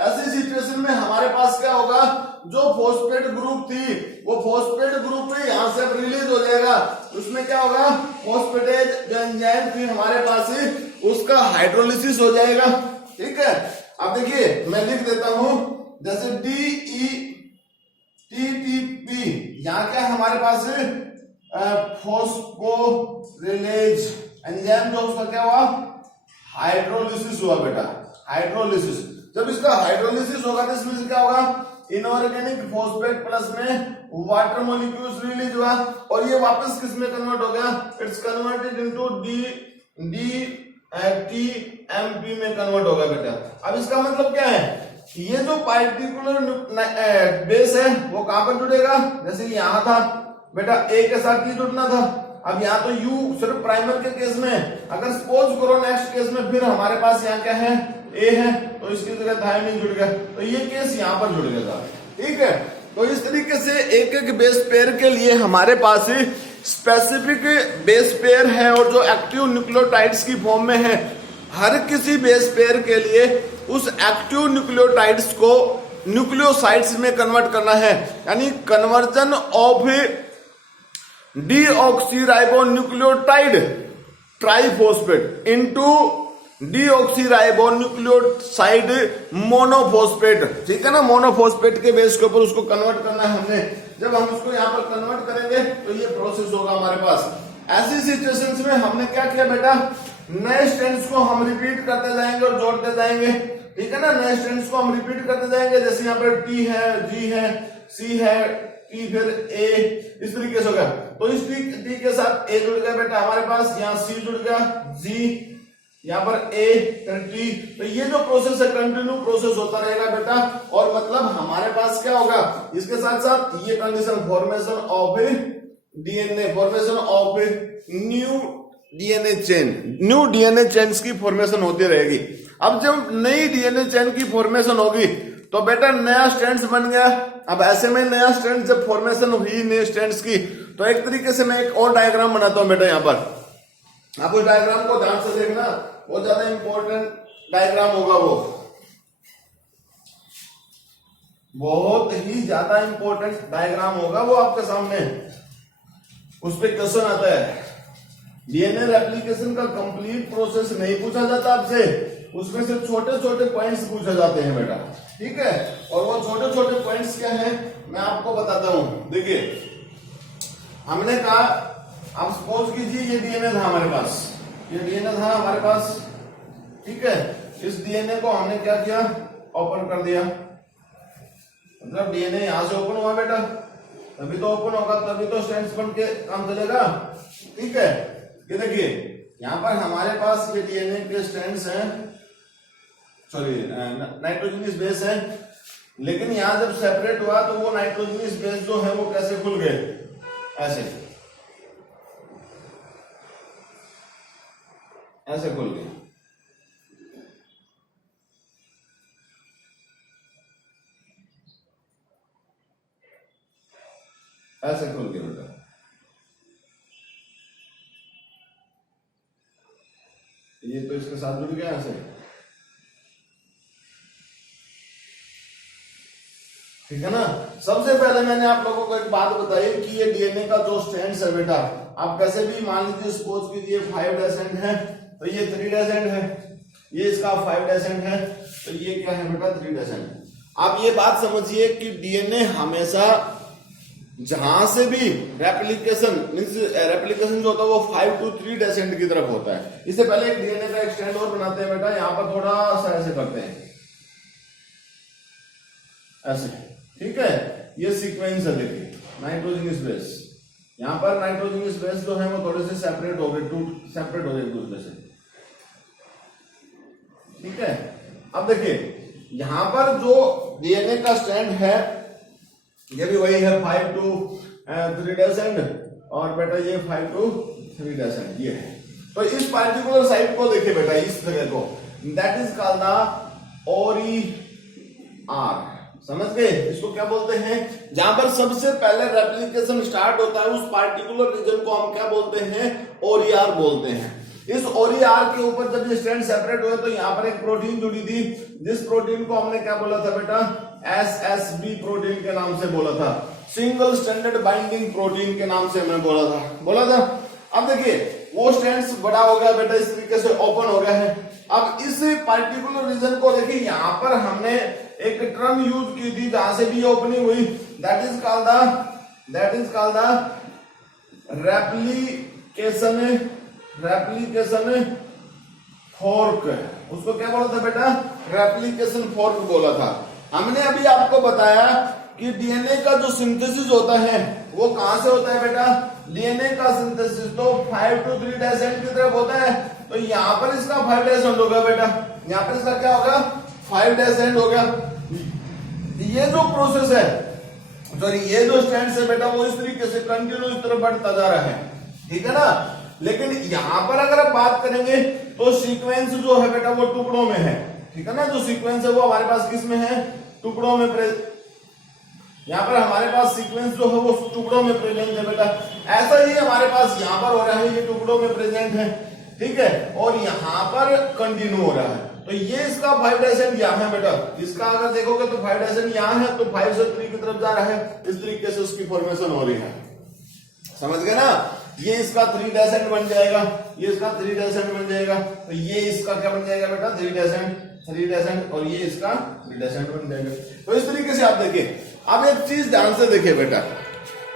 ऐसी सिचुएशन में हमारे पास क्या होगा, जो फॉस्फेट ग्रुप थी वो फॉस्फेट ग्रुप यहां से रिलीज हो जाएगा, उसमें क्या होगा, फॉस्फेटेज एंजाइम फिर हमारे पास उसका हाइड्रोलिसिस हो जाएगा, ठीक है। अब देखिए मैं लिख देता हूं, जैसे DETTP, यहां क्या हमारे पास फॉस्फोरिलेज एंजाइम, जो उसका क्या हुआ, हाइड्रोलिसिस हुआ बेटा, हाइड्रोलिसिस। जब इसका हाइड्रोलिसिस होगा तो इसमें से क्या होगा, इनऑर्गेनिक फॉस्फेट प्लस में वाटर मॉलिक्यूल्स रिलीज हुआ, और ये वापस किस में कन्वर्ट हो गया, इट्स कन्वर्टेड इनटू DTMP में कन्वर्ट होगा बेटा। अब इसका मतलब क्या है, ये जो पार्टिकुलर बेस है वो कहां पर जुड़ेगा, जैसे यहां था बेटा A के साथ T जुड़ना था, अब यहाँ तो U सिर्फ प्राइमर के केस में, अगर सपोज करो नेक्स्ट केस में फिर हमारे पास यहाँ क्या है, A है, तो इसकी जगह थायमीन जुड़ गया, तो ये केस यहाँ पर जुड़ गया, ठीक है। तो इस तरीके से एक एक बेस पेयर के लिए हमारे पास स्पेसिफिक बेस पेयर है, और जो एक्टिव न्यूक्लियोटाइड्स की फॉर्म में है, हर किसी बेस पेयर के लिए उस एक्टिव न्यूक्लियोटाइड्स को न्यूक्लियोसाइड्स में कन्वर्ट करना है, यानी conversion of deoxyribonucleotide triphosphate into deoxyribonucleoside monophosphate, ठीक है ना, मोनोफॉस्फेट के बेस के ऊपर उसको कन्वर्ट करना है हमने। जब हम उसको यहाँ पर कन्वर्ट करेंगे तो ये प्रोसेस होगा हमारे पास। ऐसी सिचुएशंस में हमने क्या किया बेटा, नए स्ट्रैंड्स को हम रिपीट करते जाएंगे और जोड़ते जाएंगे, ठीक है ना, नए स्ट्रैंड्स को हम रिपीट करते जाएंगे, जैसे यहाँ पर T है, G है, C है, T फिर A, इस तरीके से होगा। तो इस T के साथ A जुड़ गया बेटा हमारे पास, यहाँ C जुड़ गया, G, यहाँ पर A फिर T, तो ये जो प्रोसेस है कंटिन्यू प्रोसेस होता रहेगा बेटा। और मतलब हमारे पास क्या होगा, इसके साथ साथ ये condition formation of DNA, formation of new DNA chain, new DNA chains की फॉर्मेशन होती रहेगी। अब जब नई DNA चेन की फॉर्मेशन होगी तो बेटा नया स्ट्रैंड्स बन गया। अब ऐसे में नया स्ट्रैंड जब फॉर्मेशन हुई नए स्ट्रैंड्स की, तो एक तरीके से मैं एक और डायग्राम बनाता हूं बेटा, यहाँ पर आप उस डायग्राम को ध्यान से देखना, बहुत ज्यादा इंपॉर्टेंट डायग्राम होगा, वो बहुत ही ज्यादा इंपॉर्टेंट डायग्राम होगा वो आपके सामने, उस पर क्वेश्चन आता है। डीएनए रेप्लिकेशन का कंप्लीट प्रोसेस नहीं पूछा जाता आपसे, उसमें से छोटे छोटे पॉइंट्स पूछे जाते हैं बेटा, ठीक है। और वो छोटे छोटे पॉइंट्स क्या है मैं आपको बताता हूं। देखिए हमने कहा, आप सपोज कीजिए ये डीएनए था हमारे पास, ये डीएनए था हमारे पास, ठीक है। इस डीएनए को हमने क्या किया, ओपन कर दिया, मतलब डीएनए यहां से ओपन हुआ बेटा, तभी तो ओपन होगा, तभी तो स्ट्रैंड्स बन के काम चलेगा, ठीक है। ये देखिए यहां पर हमारे पास ये डीएनए के स्ट्रैंड्स हैं सॉरी नाइट्रोजनस बेस है, लेकिन यहां जब सेपरेट हुआ तो वो नाइट्रोजनस बेस जो है वो कैसे खुल गए, ऐसे ऐसे खुल गए, ऐसे खुल गए बेटा। ये तो इसके साथ जुड़ गया ऐसे, ठीक है ना। सबसे पहले मैंने आप लोगों को एक बात बताई कि ये डीएनए का जो स्ट्रैंड्स है बेटा, आप कैसे भी मान लीजिए सपोज कीजिए 5 डेसेंट है तो ये 3 डेसेंट है, ये इसका 5 डेसेंट है तो ये क्या है बेटा 3 डेसेंट। आप ये बात समझिए कि डीएनए हमेशा जहां से भी रेप्लिकेशन मींस रेप्लिकेशन जो होता है वो 5 to 3 डेसेंट की तरफ होता है। इससे पहले एक डीएनए का एक स्ट्रैंड और बनाते हैं बेटा, यहां पर थोड़ा सा ऐसे करते हैं, ऐसे, ठीक है। ये सीक्वेंस है, देखिए नाइट्रोजनस बेस, यहां पर नाइट्रोजनस बेस जो है वो थोड़े से सेपरेट हो गए, सेपरेट हो गए एक दूसरे से, ठीक है। अब देखिए यहां पर जो डीएनए का स्ट्रैंड है ये भी वही है 5 to 3 डेसेंट, और बेटा ये 5 to 3 डेसेंट ये है। तो इस पार्टिकुलर साइट को देखिए बेटा, इस जगह को, दैट इज कॉल्ड द ओरी आर, समझ गए। इसको क्या बोलते हैं, जहां पर सबसे पहले रेप्लिकेशन स्टार्ट होता है उस पार्टिकुलर रीजन को हम क्या बोलते हैं, ओरियार बोलते हैं। इस ओरियार के ऊपर जब ये स्ट्रैंड सेपरेट हुए तो यहां पर एक प्रोटीन जुड़ी थी, जिस प्रोटीन को हमने क्या बोला था बेटा, एसएसबी प्रोटीन के नाम से बोला था, सिंगल स्टैंडर्ड बाइंडिंग प्रोटीन के नाम से हमने बोला था। अब देखिए वो स्ट्रैंड्स बड़ा हो गया बेटा, इस तरीके से ओपन हो गया है। अब इस पार्टिकुलर रीजन को देखिए, यहां पर हमने एक टर्म यूज की थी जहां से भी ओपनिंग हुई, that is called the replication fork. उसको क्या बोला था बेटा, रेप्लिकेशन फोर्क बोला था। हमने अभी आपको बताया कि डीएनए का जो सिंथेसिस होता है वो कहां से होता है बेटा, डीएनए का सिंथेसिस तो 5 to 3 डेसेंट की तरफ होता है, तो यहां पर इसका 5 डेसेंट होगा बेटा, यहां पर इसका क्या होगा 5 डेसेंट हो गया। ये जो प्रोसेस है, सॉरी ये जो स्ट्रैंड है बेटा वो इस तरीके से कंटिन्यू इस तरफ बढ़ता जा रहा है, ठीक है ना। लेकिन यहां पर अगर आप बात करेंगे तो सीक्वेंस जो है बेटा वो टुकड़ों में है, ठीक है ना। जो सीक्वेंस है वो हमारे पास किस में है, टुकड़ों में। यहां पर हमारे पास सीक्वेंस जो है वो टुकड़ों में प्रेजेंट है बेटा। ऐसा ही हमारे पास यहां पर हो रहा है, ये टुकड़ों में प्रेजेंट है, ठीक है, और यहां पर कंटिन्यू हो रहा है। तो ये इसका 5 डेसेंट यहां है बेटा, इसका अगर देखोगे तो 5 डेसेंट यहां है, तो 5 से 3 की तरफ जा रहा है, इस तरीके से उसकी फॉर्मेशन हो रही है, समझ गए ना। ये इसका 3 डेसेंट बन जाएगा, ये इसका 3 डेसेंट बन जाएगा, तो ये इसका क्या बन जाएगा बेटा 3 डेसेंट, और ये इसका 3 डेसेंट बन जाएगा। तो इस तरीके से आप देखिए। अब एक चीज ध्यान से देखिए बेटा,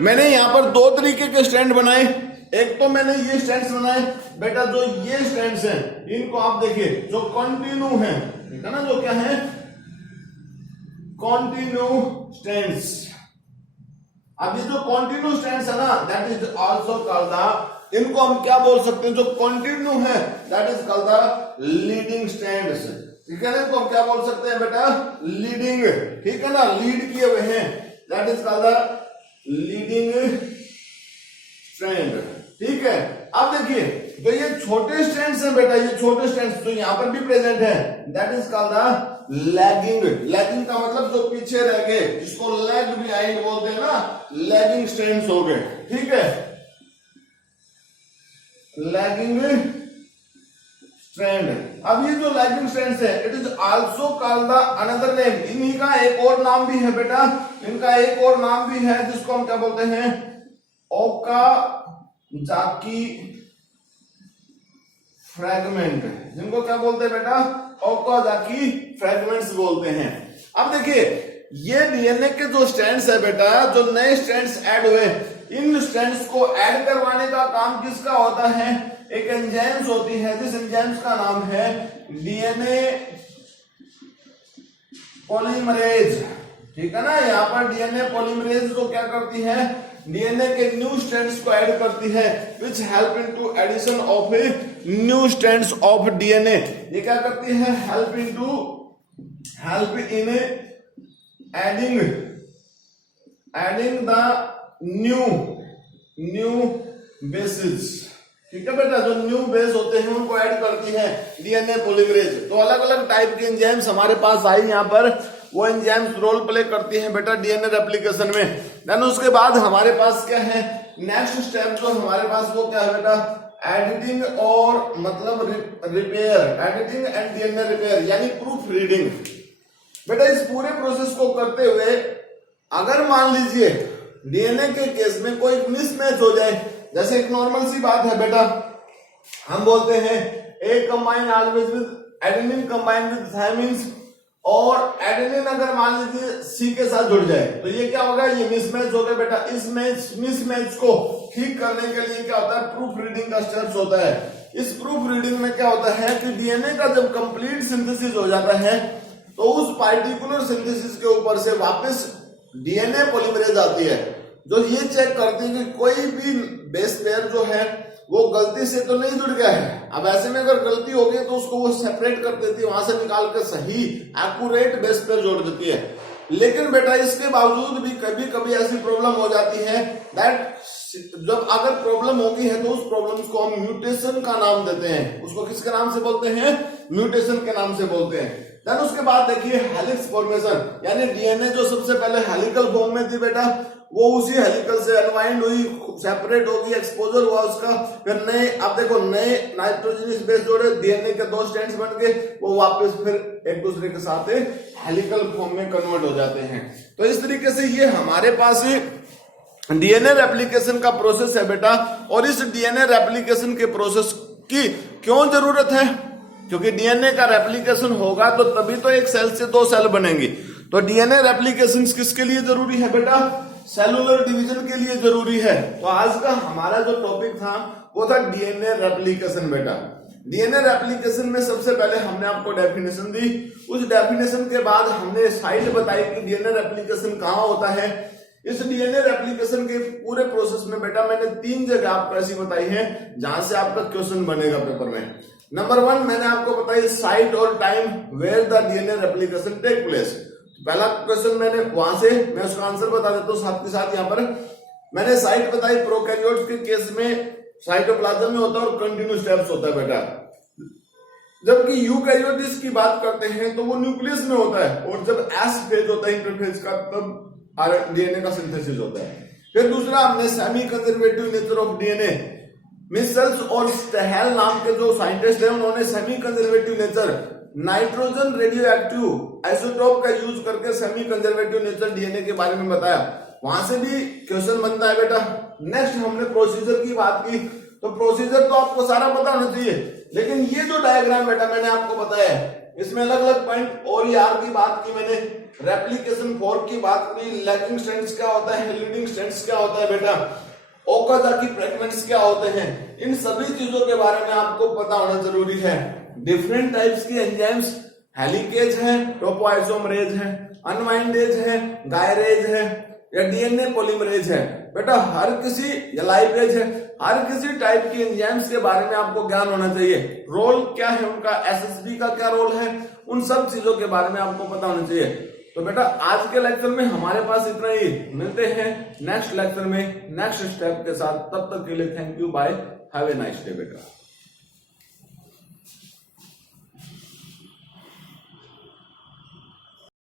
मैंने यहां पर 2 तरीके के स्ट्रैंड बनाए। एक तो मैंने ये स्ट्रैंड्स बनाए बेटा, जो ये स्ट्रैंड्स हैं इनको आप देखिए जो कंटिन्यू है, ठीक है ना, जो क्या है कंटिन्यू स्ट्रैंड्स। अब ये जो कंटिन्यू स्ट्रैंड्स है ना, that is also called the, इनको हम क्या बोल सकते हैं, जो कंटिन्यू है that is called the leading strands, ठीक है ना। इनको हम क्या बोल सकते हैं बेटा, लीडिंग, ठीक है ना, लीड किए हुए हैं, that is called the leading strand, ठीक है। अब देखिए तो ये छोटे स्ट्रैंड्स हैं बेटा, ये छोटे स्ट्रैंड्स जो यहां पर भी प्रेजेंट है, that is called the lagging. Lagging का मतलब जो पीछे रह गए, जिसको लैग बिहाइंड बोलते हैं ना, लैगिंग स्ट्रैंड्स हो गए, ठीक है, लैगिंग स्ट्रैंड। अब ये जो लैगिंग स्ट्रैंड्स है, it is also called the another name, इन्हीं का एक और नाम भी है बेटा, इनका एक और नाम भी है जिसको हम क्या बोलते हैं, ओकाजाकी फ्रैगमेंट, जिनको क्या बोलते हैं बेटा, ओकाजाकी फ्रैगमेंट्स बोलते हैं। अब देखिए ये डीएनए के जो स्ट्रैंड्स है बेटा, जो नए स्ट्रैंड्स ऐड हुए, इन स्ट्रैंड्स को ऐड करवाने का काम किसका होता है, एक एंजाइम्स होती है, जिस एंजाइम्स का नाम है डीएनए पॉलीमरेज, ठीक है ना। यहां पर डीएनए पॉलीमरेज जो क्या करती है, डीएनए के न्यू स्ट्रैंड्स को ऐड करती है, which help into addition of a new strands of DNA. ये क्या करती है, help into help in adding the new bases. ठीक है बेटा, जो न्यू बेस होते हैं उनको ऐड करती है डीएनए पॉलीमरेज। तो अलग अलग टाइप के एंजाइम्स हमारे पास आई यहाँ पर, वो एंजाइम्स रोल प्ले करती हैं बेटा डीएनए रेप्लिकेशन में। देन उसके बाद हमारे पास क्या है, नेक्स्ट स्टेप जो हमारे पास वो क्या है बेटा, एडिटिंग और मतलब repair, editing and DNA repair यानी प्रूफ रीडिंग। बेटा इस पूरे प्रोसेस को करते हुए अगर मान लीजिए डीएनए के केस में कोई मिसमैच हो जाए, जैसे एक नॉर्मल सी बात है बेटा, हम बोलते हैं A combine always with adenine combine with thymine, और एडेनिन अगर मान लीजिए सी के साथ जुड़ जाए तो ये क्या होगा, ये मिसमैच हो गया बेटा। इस मिसमैच को ठीक करने के लिए क्या होता है, प्रूफ रीडिंग का स्टेप्स होता है। इस प्रूफ रीडिंग में क्या होता है कि डीएनए का जब कंप्लीट सिंथेसिस हो जाता है तो उस पार्टिकुलर सिंथेसिस के ऊपर से वापस डीएनए पॉलीमरेज आती है, जो ये चेक करती है कि कोई भी बेस पेयर जो है वो गलती से तो नहीं जुड़ गया है। अब ऐसे में अगर गलती हो गई तो उसको वो सेपरेट कर देती है, वहां से निकाल कर सही एक्यूरेट बेस पेयर जोड़ देती है। लेकिन बेटा इसके बावजूद भी कभी कभी ऐसी प्रॉब्लम हो जाती है दैट जब अगर प्रॉब्लम होगी है तो उस प्रॉब्लम को हम म्यूटेशन का नाम देते हैं। उसको किसके नाम से बोलते हैं, म्यूटेशन के नाम से बोलते हैं। देन उसके बाद देखिए हेलिक्स फॉर्मेशन, यानी डीएनए जो सबसे पहले हेलिकल फॉर्म में थी बेटा, वो उसी हेलिकल से अनवाइंड हुई, सेपरेट होगी, एक्सपोजर हुआ उसका, फिर नए, अब देखो नए नाइट्रोजनस बेस जोड़े, डीएनए के 2 स्ट्रैंड्स बन के वो वापस फिर एक दूसरे के साथ हेलिकल फॉर्म में कन्वर्ट हो जाते हैं। तो इस तरीके से ये हमारे पास डीएनए रेप्लिकेशन का प्रोसेस है बेटा। और इस डीएनए रेप्लिकेशन के प्रोसेस की क्यों जरूरत है, क्योंकि डीएनए का रेप्लिकेशन होगा तो तभी तो एक सेल से 2 सेल बनेंगी। तो डीएनए रेप्लिकेशन किसके लिए जरूरी है बेटा, सेलुलर डिवीजन के लिए जरूरी है। तो आज का हमारा जो टॉपिक था वो था डीएनए रेप्लिकेशन बेटा। डीएनए रेप्लिकेशन में सबसे पहले हमने आपको डेफिनेशन दी, उस डेफिनेशन के बाद हमने साइट बताई कि डीएनए रेप्लिकेशन कहाँ होता है। इस डीएनए रेप्लिकेशन के पूरे प्रोसेस में बेटा मैंने 3 जगह आपको ऐसी बताई है जहां से आपका क्वेश्चन बनेगा पेपर में। नंबर 1 मैंने आपको बताई साइट और time where the DNA replication take place. पहला क्वेश्चन मैंने वहां से मैं उसका आंसर बता देता हूँ साथ के साथ। यहाँ पर मैंने साइट बताई, प्रोकैरियोट्स के केस में साइटोप्लाज्म में होता है और कंटिन्यू स्टेप्स होता है बेटा, जबकि यूकैरियोट्स की बात करते हैं तो वो न्यूक्लियस में होता है, और जब एस फेज होता है इंटरफेज का तब डीएनए का सिंथेसिस होता है। फिर दूसरा हमने semi conservative nature of DNA, micelles और स्टेहेल नाम के जो साइंटिस्ट हैं उन्होंने semi conservative nature, nitrogen radio active isotope का यूज करके सेमी कंजर्वेटिव नेचर डीएनए के बारे में बताया। वहां से भी क्वेश्चन बनता है बेटा। नेक्स्ट हमने प्रोसीजर की बात की, तो प्रोसीजर तो आपको सारा पता होना चाहिए, लेकिन ये जो डायग्राम बेटा मैंने आपको बताया है इसमें अलग अलग पॉइंट और यार की बात की मैंने, रेप्लिकेशन फॉर्क की बात की, लैकिंग स्ट्रैंड्स क्या होता है, लीडिंग स्ट्रैंड्स क्या होता है बेटा, ओकाजाकी फ्रैगमेंट्स क्या होते हैं, इन सभी चीजों के बारे में आपको पता होना जरूरी है। डिफरेंट टाइप्स के एंजाइम्स, हेलिकेज है, टोपोआइसोमरेज है, अनवाइंडेज है, गायरेज है या डीएनए पॉलीमरेज है बेटा, हर किसी या लाइपेज है, हर किसी टाइप की एंजाइम्स के बारे में आपको ज्ञान होना चाहिए। रोल क्या है उनका, एसएसबी का क्या रोल है, उन सब चीजों के बारे में आपको पता होना चाहिए। तो बेटा आज के लेक्चर में हमारे पास इतना ही, मिलते हैं नेक्स्ट लेक्चर में नेक्स्ट स्टेप के साथ। तब तक के लिए thank you, bye, have a nice day बेटा।